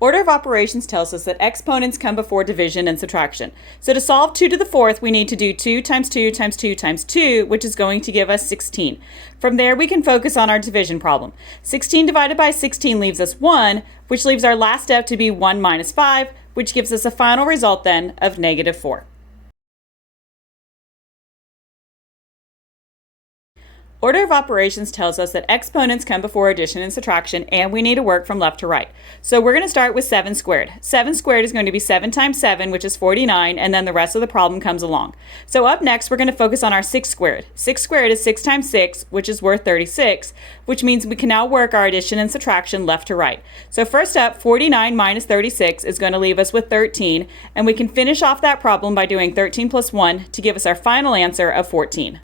Order of operations tells us that exponents come before division and subtraction. So to solve 2 to the 4th, we need to do 2 times 2 times 2 times 2, which is going to give us 16. From there, we can focus on our division problem. 16 divided by 16 leaves us 1, which leaves our last step to be 1 minus 5, which gives us a final result then of -4. Order of operations tells us that exponents come before addition and subtraction, and we need to work from left to right. So we're going to start with 7 squared. 7 squared is going to be 7 times 7, which is 49, and then the rest of the problem comes along. So up next, we're going to focus on our 6 squared. 6 squared is 6 times 6, which is worth 36, which means we can now work our addition and subtraction left to right. So first up, 49 minus 36 is going to leave us with 13, and we can finish off that problem by doing 13 plus 1 to give us our final answer of 14.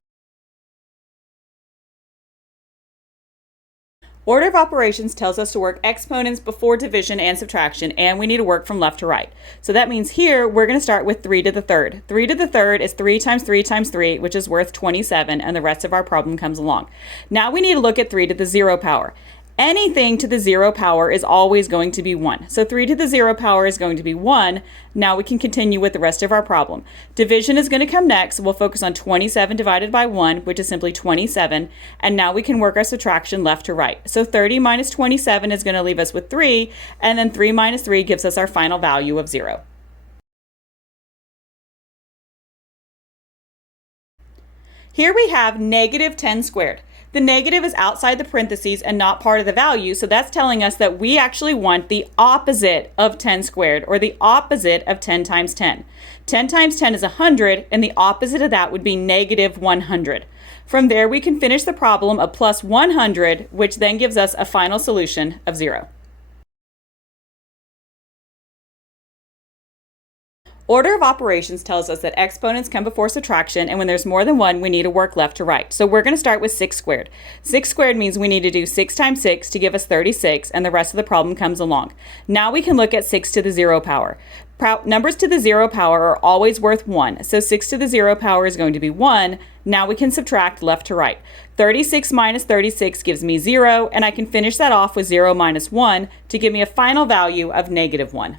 Order of operations tells us to work exponents before division and subtraction, and we need to work from left to right. So that means here we're going to start with 3 to the 3rd. 3 to the 3rd is 3 times 3 times 3, which is worth 27, and the rest of our problem comes along. Now we need to look at 3 to the 0 power. Anything to the 0 power is always going to be 1. So 3 to the 0 power is going to be 1. Now we can continue with the rest of our problem. Division is going to come next. We'll focus on 27 divided by 1, which is simply 27. And now we can work our subtraction left to right. So 30 minus 27 is going to leave us with 3. And then 3 minus 3 gives us our final value of 0. Here we have -10 squared. The negative is outside the parentheses and not part of the value, so that's telling us that we actually want the opposite of 10 squared, or the opposite of 10 times 10. 10 times 10 is 100, and the opposite of that would be -100. From there, we can finish the problem of plus 100, which then gives us a final solution of 0. Order of operations tells us that exponents come before subtraction, and when there's more than one, we need to work left to right. So we're going to start with 6 squared. 6 squared means we need to do 6 times 6 to give us 36, and the rest of the problem comes along. Now we can look at 6 to the 0 power. Numbers to the 0 power are always worth 1, so 6 to the 0 power is going to be 1. Now we can subtract left to right. 36 minus 36 gives me 0, and I can finish that off with 0 minus 1 to give me a final value of -1.